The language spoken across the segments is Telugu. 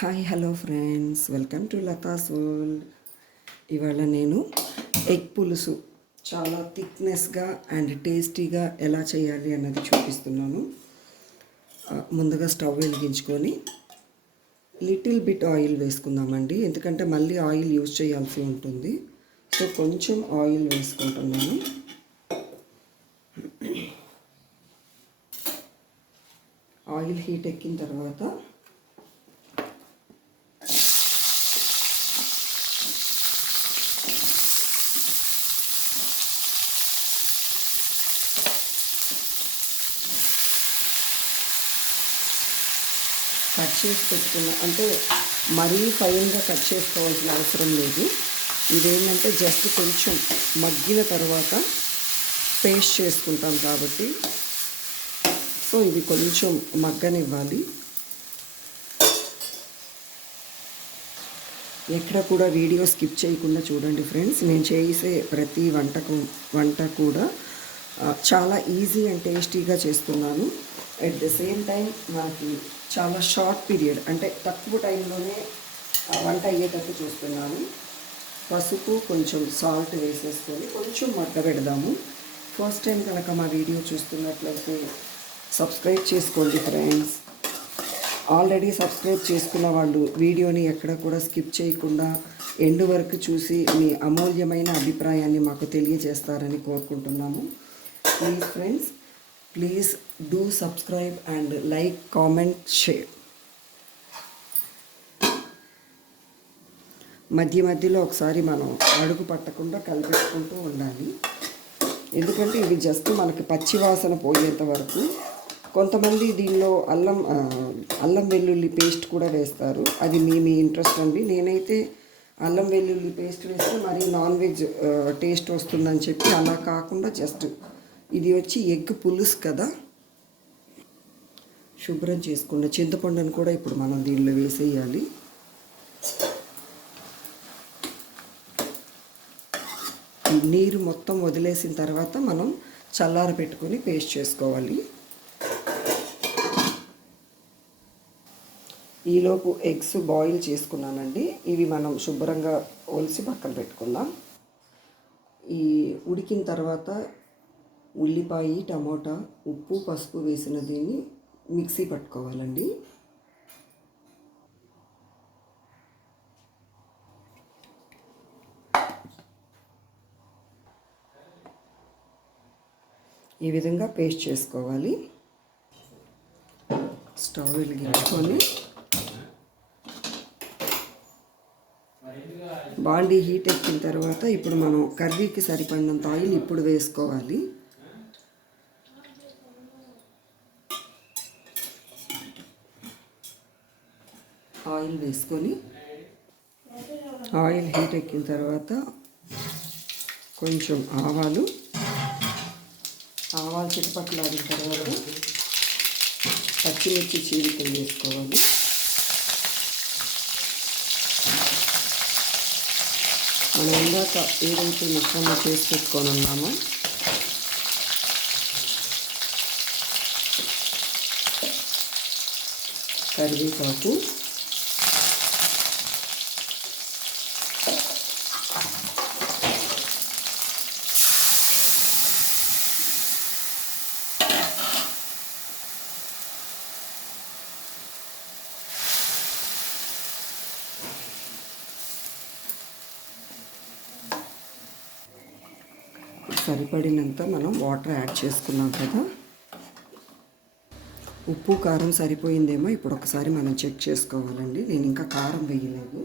Hi hello friends. Welcome to Latha's world. ఇవాళ నేను ఎగ్ పులుసు చాలా థిక్నెస్గా అండ్ టేస్టీగా ఎలా చేయాలి అన్నది చూపిస్తున్నాను. ముందుగా స్టవ్ వెలిగించుకొని లిటిల్ బిట్ ఆయిల్ వేసుకుందామండి. ఎందుకంటే మళ్ళీ ఆయిల్ యూజ్ చేయాల్సి ఉంటుంది. సో కొంచెం ఆయిల్ వేసుకుంటున్నాను. ఆయిల్ హీట్ ఎక్కిన తర్వాత కట్ చేసి పెట్టుకున్న అంటే మరీ ఫైన్గా కట్ చేసుకోవాల్సిన అవసరం లేదు. ఇదేంటంటే జస్ట్ కొంచెం మగ్గిన తర్వాత పేస్ట్ చేసుకుంటాం కాబట్టి. సో ఇది కొంచెం మగ్గనివ్వాలి. ఎక్కడ కూడా వీడియో స్కిప్ చేయకుండా చూడండి ఫ్రెండ్స్. నేను చేసే ప్రతి వంటకం వంట కూడా చాలా ఈజీ అండ్ టేస్టీగా చేస్తున్నాను. అట్ ద సేమ్ టైం మనకి చాలా షార్ట్ పీరియడ్ అంటే తక్కువ టైంలోనే వంట అయ్యేటట్టు చూస్తున్నాను. పసుపు కొంచెం సాల్ట్ వేసేసుకొని కొంచెం మగ్గ పెడదాము. ఫస్ట్ టైం కనుక మా వీడియో చూస్తున్నట్లయితే సబ్స్క్రైబ్ చేసుకోండి ఫ్రెండ్స్ ఆల్రెడీ సబ్స్క్రైబ్ చేసుకున్న వాళ్ళు వీడియోని ఎక్కడ కూడా స్కిప్ చేయకుండా ఎండ్ వరకు చూసి మీ అమూల్యమైన అభిప్రాయాన్ని మాకు తెలియజేస్తారని కోరుకుంటున్నాము. Please friends please do subscribe and like comment share మధ్య మధ్యలో ఒకసారి మనం అడుగు పట్టకుండా కలిపేసుకుంటూ ఉండాలి. ఎందుకంటే ఇవి జస్ట్ మనకి పచ్చి వాసన పోయేంత వరకు కొంతమంది దీనిలో అల్లం అల్లం వెల్లుల్లి పేస్ట్ కూడా వేస్తారు. అది మీ మీ ఇంట్రెస్ట్ అండి. నేనైతే అల్లం వెల్లుల్లి పేస్ట్ వేస్తే మరి నాన్ వెజ్ టేస్ట్ వస్తుందని చెప్పి అలా కాకుండా జస్ట్ ఇది వచ్చి ఎగ్ పులుసు కదా. శుభ్రం చేసుకున్న చింతపండును కూడా ఇప్పుడు మనం దీనిలో వేసేయాలి. ఈ నీరు మొత్తం వదిలేసిన తర్వాత మనం చల్లార పెట్టుకొని పేస్ట్ చేసుకోవాలి. ఈలోపు ఎగ్స్ బాయిల్ చేసుకున్నానండి. ఇవి మనం శుభ్రంగా ఒలిసి పక్కన పెట్టుకుందాం. ఈ ఉడికిన తర్వాత ఉల్లిపాయ టమోటా ఉప్పు పసుపు వేసిన దీన్ని మిక్సీ పట్టుకోవాలండి. ఈ విధంగా పేస్ట్ చేసుకోవాలి. స్టవ్ వెలిగించుకొని బాండీ హీట్ ఎక్కిన తర్వాత ఇప్పుడు మనం కర్రీకి సరిపడినంత ఆయిల్ ఇప్పుడు వేసుకోవాలి. ఆయిల్ వేసుకొని ఆయిల్ హీట్ ఎక్కిన తర్వాత కొంచెం ఆవాలు ఆవాలు చిటపట్లాడిన తర్వాత పచ్చిమిర్చి చీలికలు వేసుకోవాలి. మనం ఇందాక ఏదైతే మసాలా చేసి పెట్టుకొని ఉన్నామో కరివేపాకు సరిపడినంత మనం వాటర్ యాడ్ చేసుకున్నాం కదా. ఉప్పు కారం సరిపోయిందేమో ఇప్పుడు ఒకసారి మనం చెక్ చేసుకోవాలండి. నేను ఇంకా కారం వేయలేదు.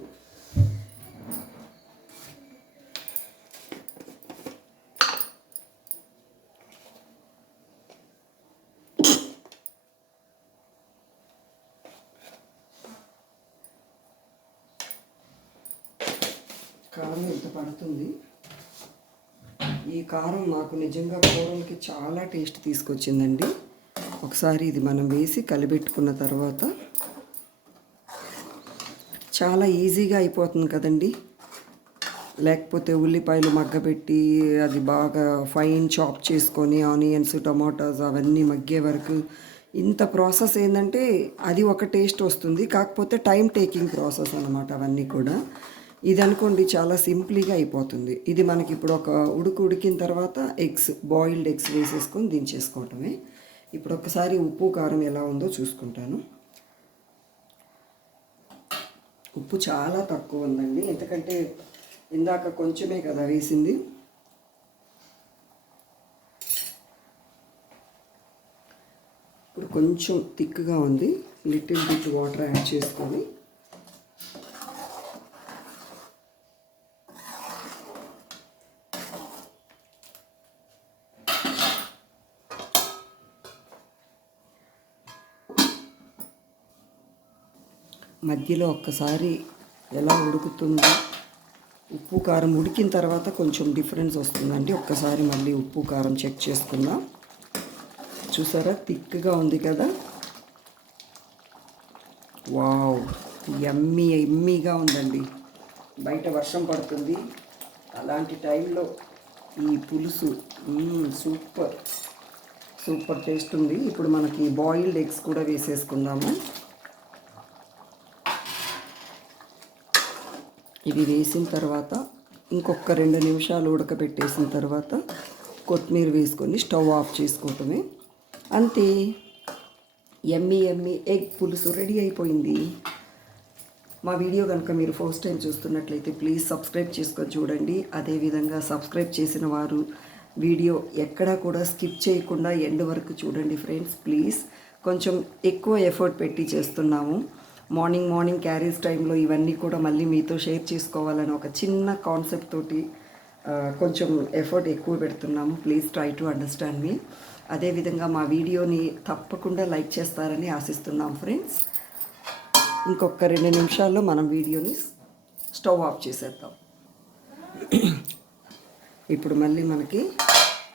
కారం ఎంత పడుతుంది? ఈ కారం మాకు నిజంగా కూరలకి చాలా టేస్ట్ తీసుకొచ్చిందండి. ఒకసారి ఇది మనం వేసి కలిపెట్టుకున్న తర్వాత చాలా ఈజీగా అయిపోతుంది కదండి. లేకపోతే ఉల్లిపాయలు మగ్గబెట్టి అది బాగా ఫైన్ చాప్ చేసుకొని ఆనియన్స్ టమాటాస్ అవన్నీ మగ్గే వరకు ఇంత ప్రాసెస్ ఏంటంటే అది ఒక టేస్ట్ వస్తుంది. కాకపోతే టైం టేకింగ్ ప్రాసెస్ అనమాట అవన్నీ కూడా. ఇది అనుకోండి చాలా సింప్లీగా అయిపోతుంది. ఇది మనకి ఇప్పుడు ఒక ఉడుకు ఉడికిన తర్వాత ఎగ్స్ బాయిల్డ్ ఎగ్స్ వేసేసుకొని దించేసుకోవటమే. ఇప్పుడు ఒకసారి ఉప్పు కారం ఎలా ఉందో చూసుకుంటాను. ఉప్పు చాలా తక్కువ ఉందండి. ఎందుకంటే ఇందాక కొంచెమే కదా వేసింది. ఇప్పుడు కొంచెం థిక్గా ఉంది. లిటిల్ బిట్ వాటర్ యాడ్ చేసుకొని మధ్యలో ఒక్కసారి ఎలా ఉడుకుతుందో ఉప్పు కారం ఉడికిన తర్వాత కొంచెం డిఫరెన్స్ వస్తుందండి. ఒక్కసారి మళ్ళీ ఉప్పు కారం చెక్ చేసుకుందాం. చూసారా? థిక్గా ఉంది కదా? వావ్! ఎమ్మీ ఎమ్మీగా ఉందండి. బయట వర్షం పడుతుంది. అలాంటి టైంలో ఈ పులుసు సూపర్. సూపర్ టేస్ట్ ఉంది. ఇప్పుడు మనకి బాయిల్డ్ ఎగ్స్ కూడా వేసేసుకుందాము. ఇవి వేసిన తర్వాత ఇంకొక రెండు నిమిషాలు ఉడకబెట్టేసిన తర్వాత కొత్తిమీర వేసుకొని స్టవ్ ఆఫ్ చేసుకోవటమే. అంతే. ఎమ్మి ఎమ్మి ఎగ్ పులుసు రెడీ అయిపోయింది. మా వీడియో కనుక మీరు ఫస్ట్ టైం చూస్తున్నట్లయితే ప్లీజ్ సబ్స్క్రైబ్ చేసుకొని చూడండి. అదేవిధంగా సబ్స్క్రైబ్ చేసిన వారు వీడియో ఎక్కడా కూడా స్కిప్ చేయకుండా ఎండ్ వరకు చూడండి ఫ్రెండ్స్. ప్లీజ్ కొంచెం ఎక్కువ ఎఫర్ట్ పెట్టి చేస్తున్నాము. మార్నింగ్ మార్నింగ్ క్యారీస్ టైంలో ఇవన్నీ కూడా మళ్ళీ మీతో షేర్ చేసుకోవాలని ఒక చిన్న కాన్సెప్ట్ తోటి కొంచెం ఎఫర్ట్ ఎక్కువ పెడుతున్నాము. ప్లీజ్ ట్రై టు అండర్స్టాండ్ మీ అదేవిధంగా మా వీడియోని తప్పకుండా లైక్ చేస్తారని ఆశిస్తున్నాం ఫ్రెండ్స్ ఇంకొక రెండు నిమిషాల్లో మనం వీడియోని స్టవ్ ఆఫ్ చేసేద్దాం. ఇప్పుడు మళ్ళీ మనకి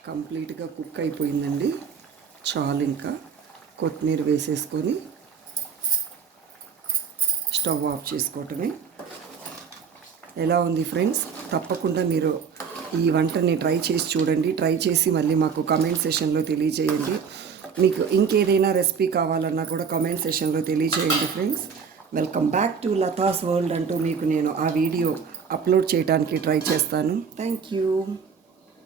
కంప్లీట్గా కుక్ అయిపోయిందండి. చాలు ఇంకా కొత్తిమీర వేసేసుకొని స్టవ్ ఆఫ్ చేసుకోవటమే. ఎలా ఉంది ఫ్రెండ్స్? తప్పకుండా మీరు ఈ వంటని ట్రై చేసి చూడండి. ట్రై చేసి మళ్ళీ మాకు కమెంట్ సెషన్లో తెలియజేయండి. మీకు ఇంకేదైనా రెసిపీ కావాలన్నా కూడా కమెంట్ సెషన్లో తెలియజేయండి friends. Welcome back to Latha's world అంటూ మీకు నేను ఆ వీడియో అప్లోడ్ చేయడానికి ట్రై చేస్తాను. Thank you